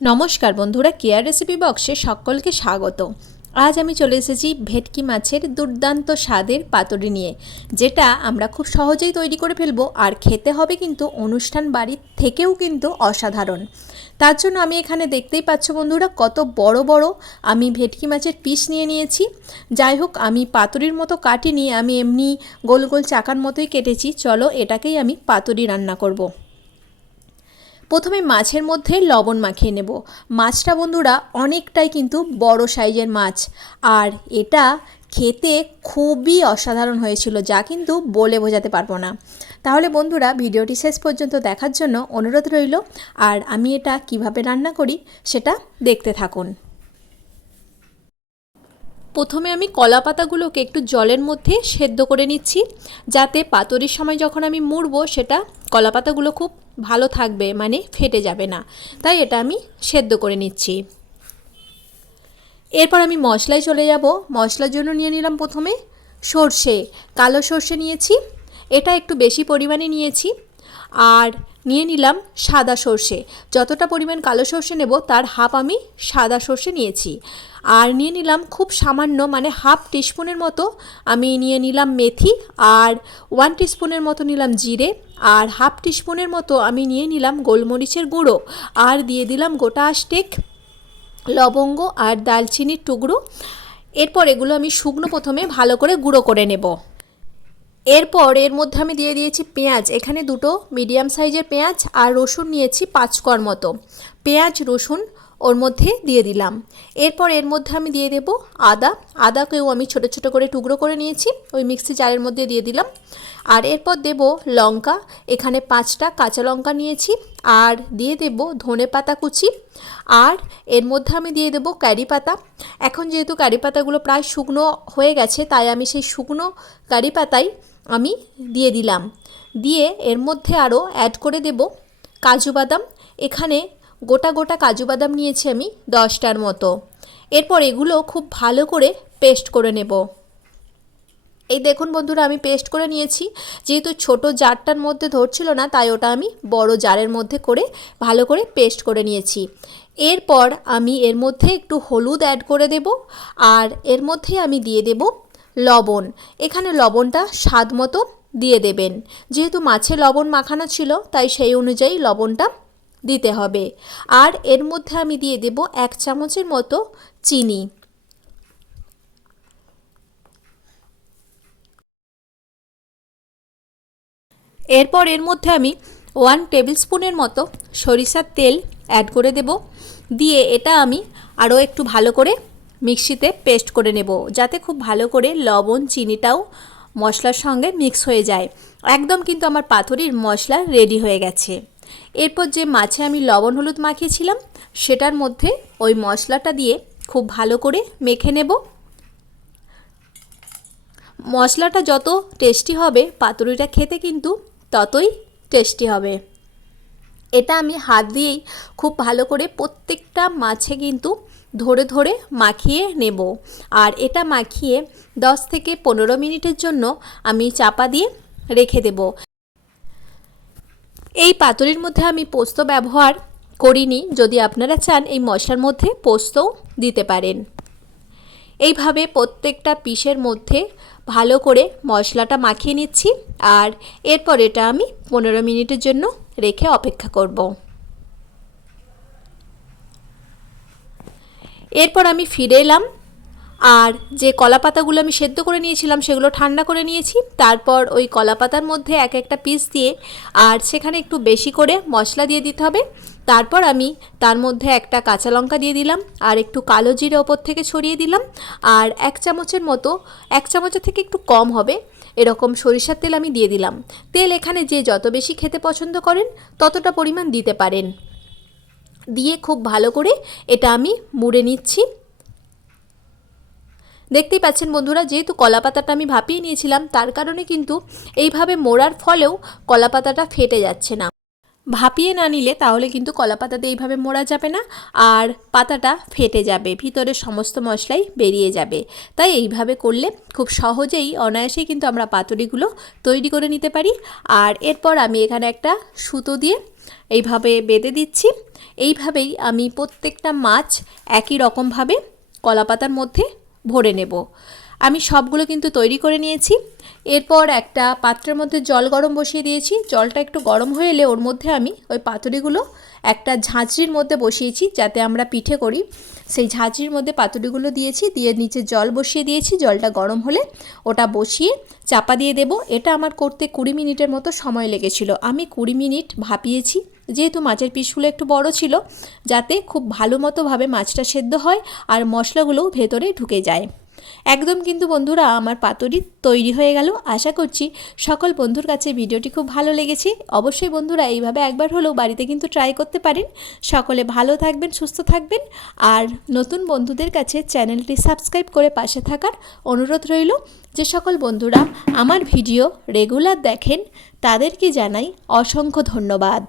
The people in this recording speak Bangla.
নমস্কার বন্ধুরা কেয়ার রেসিপি বক্সে সকলকে স্বাগত। আজ আমি চলে এসেছি ভেটকি মাছের দুর্দান্ত স্বাদের পাতুরি নিয়ে, যেটা আমরা খুব সহজেই তৈরি করে ফেলব, আর খেতে হবে কিন্তু অনুষ্ঠান বাড়ির থেকেও কিন্তু অসাধারণ। তার জন্য আমি এখানে দেখতেই পাচ্ছ বন্ধুরা, কত বড় বড় আমি ভেটকি মাছের পিস নিয়ে নিয়েছি। যাই হোক, আমি পাতুরির মতো কাটিনি, আমি এমনি গোল গোল চাকার মতোই কেটেছি, চলো এটাকেই আমি পাতুরি রান্না করব। প্রথমে মাছের মধ্যে লবণ মাখিয়ে নেব। মাছটা বন্ধুরা অনেকটাই কিন্তু বড় সাইজের মাছ। আর এটা খেতে খুবই অসাধারণ হয়েছিল, যা কিন্তু বলে বোঝাতে পারব না। তাহলে বন্ধুরা ভিডিওটি শেষ পর্যন্ত দেখার জন্য অনুরোধ রইল। আর আমি এটা কীভাবে রান্না করি সেটা দেখতে থাকুন। প্রথমে আমি কলা পাতাগুলোকে একটু জলের মধ্যে সেদ্ধ করে নিচ্ছি, যাতে পাতুরির সময় যখন আমি মুড়বো সেটা কলা পাতাগুলো খুব ভালো থাকবে মানে ফেটে যাবে না। তাই এটা আমি সেদ্ধ করে নিচ্ছি। এরপর আমি মশলায় চলে যাব। মশলার জন্য নিয়ে নিলাম প্রথমে সর্ষে, কালো সর্ষে নিয়েছি। এটা একটু বেশি পরিমাণে নিয়েছি। আর নিয়ে নিলাম সাদা সর্ষে। যতটা পরিমাণ কালো সর্ষে নেব, তার হাফ আমি সাদা সর্ষে নিয়েছি। আর নিয়ে নিলাম খুব সামান্য মানে হাফ টিস্পুনের মতো আমি নিয়ে নিলাম মেথি আর ওয়ান টিস্পুনের মতো নিলাম জিরে আর হাফ টিস্পুনের মতো আমি নিয়ে নিলাম গোলমরিচের গুঁড়ো। আর দিয়ে দিলাম গোটা আষ্টেক লবঙ্গ আর দালচিনির টুকরো। এরপর এগুলো আমি শুকনো প্রথমে ভালো করে গুঁড়ো করে নেব। এরপর এর মধ্যে আমি দিয়ে দিয়েছি পেঁয়াজ। এখানে দুটো মিডিয়াম সাইজের পেঁয়াজ আর রসুন নিয়েছি পাঁচ কর মতো। পেঁয়াজ, রসুন ওর মধ্যে দিয়ে দিলাম। এরপর এর মধ্যে আমি দিয়ে দেব আদা। আদাকেও আমি ছোট ছোট করে টুকরো করে নিয়েছি, ওই মিক্সি জারের মধ্যে দিয়ে দিলাম। আর এরপর দেব লঙ্কা। এখানে পাঁচটা কাঁচা লঙ্কা নিয়েছি আর দিয়ে দেব ধনে পাতা কুচি। আর এর মধ্যে আমি দিয়ে দেব ক্যারি পাতা। এখন যেহেতু ক্যারি পাতাগুলো প্রায় শুকনো হয়ে গেছে, তাই আমি সেই শুকনো ক্যারি পাতাই আমি দিয়ে দিলাম। দিয়ে এর মধ্যে আরও অ্যাড করে দেব কাজু বাদাম। এখানে গোটা গোটা কাজু বাদাম নিয়েছি আমি দশটার মতো। এরপর এগুলো খুব ভালো করে পেস্ট করে নেব। এই দেখুন বন্ধুরা, আমি পেস্ট করে নিয়েছি। যেহেতু ছোট জারটার মধ্যে ধরছিল না, তাই ওটা আমি বড় জারের মধ্যে করে ভালো করে পেস্ট করে নিয়েছি। এরপর আমি এর মধ্যে একটু হলুদ অ্যাড করে দেব। আর এর মধ্যে আমি দিয়ে দেব লবণ। এখানে লবণটা স্বাদ মতো দিয়ে দেবেন। যেহেতু মাছে লবণ মাখানো ছিল, তাই সেই অনুযায়ী লবণটা দিতে হবে। আর এর মধ্যে আমি দিয়ে দেব এক চামচের মতো চিনি। এরপর এর মধ্যে আমি ওয়ান টেবিল স্পুনের মতো সরিষার তেল অ্যাড করে দেব। দিয়ে এটা আমি আরও একটু ভালো করে মিক্সিতে পেস্ট করে নেব, যাতে খুব ভালো করে লবণ, চিনিটাও মশলার সঙ্গে মিক্স হয়ে যায়। একদম কিন্তু আমার পাথরির মশলা রেডি হয়ে গেছে। এরপর যে মাছে আমি লবণ হলুদ মাখিয়েছিলাম, সেটার মধ্যে ওই মশলাটা দিয়ে খুব ভালো করে মেখে নেব। মশলাটা যত টেস্টি হবে, পাতুরিটা খেতে কিন্তু ততই টেস্টি হবে। এটা আমি হাত দিয়েই খুব ভালো করে প্রত্যেকটা মাছে কিন্তু ধরে ধরে মাখিয়ে নেব। আর এটা মাখিয়ে 10 থেকে পনেরো মিনিটের জন্য আমি চাপা দিয়ে রেখে দেব। এই পাতুরির মধ্যে আমি পোস্ত ব্যবহার করিনি। যদি আপনারা চান এই মশলার মধ্যে পোস্তও দিতে পারেন। এইভাবে প্রত্যেকটা পিসের মধ্যে ভালো করে মশলাটা মাখিয়ে নিচ্ছি। আর এরপর এটা আমি পনেরো মিনিটের জন্য রেখে অপেক্ষা করব। এরপর আমি ফিরে এলাম। আর যে কলা পাতাগুলো আমি সেদ্ধ করে নিয়েছিলাম, সেগুলো ঠান্ডা করে নিয়েছি। তারপর ওই কলা পাতার মধ্যে এক একটা পিস দিয়ে আর সেখানে একটু বেশি করে মশলা দিয়ে দিতে হবে। তারপর আমি তার মধ্যে একটা কাঁচা লঙ্কা দিয়ে দিলাম আর একটু কালো জিরে ওপর থেকে ছড়িয়ে দিলাম। আর এক চামচের মতো, এক চামচের থেকে একটু কম হবে, এরকম সরিষার তেল আমি দিয়ে দিলাম। তেল এখানে যে যত বেশি খেতে পছন্দ করেন, ততটা পরিমাণ দিতে পারেন। দিয়ে খুব ভালো করে এটা আমি মুড়ে নিচ্ছি। দেখতেই পাচ্ছেন বন্ধুরা, যেহেতু কলা পাতাটা আমি ভাপিয়ে নিয়েছিলাম, তার কারণে কিন্তু এইভাবে মোড়ার ফলেও কলা পাতাটা ফেটে যাচ্ছে না। ভাপিয়ে না নিলে তাহলে কিন্তু কলা পাতাতে এইভাবে মোড়া যাবে না আর পাতাটা ফেটে যাবে, ভিতরে সমস্ত মশলাই বেরিয়ে যাবে। তাই এইভাবে করলে খুব সহজেই, অনায়াসেই কিন্তু আমরা পাতুরিগুলো তৈরি করে নিতে পারি। আর এরপর আমি এখানে একটা সুতো দিয়ে এইভাবে বেঁধে দিচ্ছি। এইভাবেই আমি প্রত্যেকটা মাছ একই রকমভাবে কলাপাতার মধ্যে ভরে নেব। আমি সবগুলো কিন্তু তৈরি করে নিয়েছি। এরপর একটা পাত্রের মধ্যে জল গরম বসিয়ে দিয়েছি। জলটা একটু গরম হয়ে এলে ওর মধ্যে আমি ওই পাতুরিগুলো একটা ঝাঁঝরির মধ্যে বসিয়েছি যাতে আমরা পিঠে করি। সেই ঝাঁঝরির মধ্যে পাতুরিগুলো দিয়েছি, দিয়ে নিচে জল বসিয়ে দিয়েছি। জলটা গরম হলে ওটা বসিয়ে চাপা দিয়ে দেব। এটা আমার করতে কুড়ি মিনিটের মতো সময় লেগেছিল। আমি কুড়ি মিনিট ভাপিয়েছি। যেহেতু মাছের পিসগুলো একটু বড় ছিল, যাতে খুব ভালো মতোভাবে মাছটা সেদ্ধ হয় আর মশলাগুলোও ভেতরে ঢুকে যায়। একদম কিন্তু বন্ধুরা আমার পাতুরি তৈরি হয়ে গেল। আশা করছি সকল বন্ধুর কাছে ভিডিওটি খুব ভালো লেগেছে। অবশ্যই বন্ধুরা এইভাবে একবার হলেও বাড়িতে কিন্তু ট্রাই করতে পারেন। সকলে ভালো থাকবেন, সুস্থ থাকবেন। আর নতুন বন্ধুদের কাছে চ্যানেলটি সাবস্ক্রাইব করে পাশে থাকার অনুরোধ রইল যে সকল বন্ধুরা আমার ভিডিও রেগুলার দেখেন, তাদেরকে জানাই অসংখ্য ধন্যবাদ।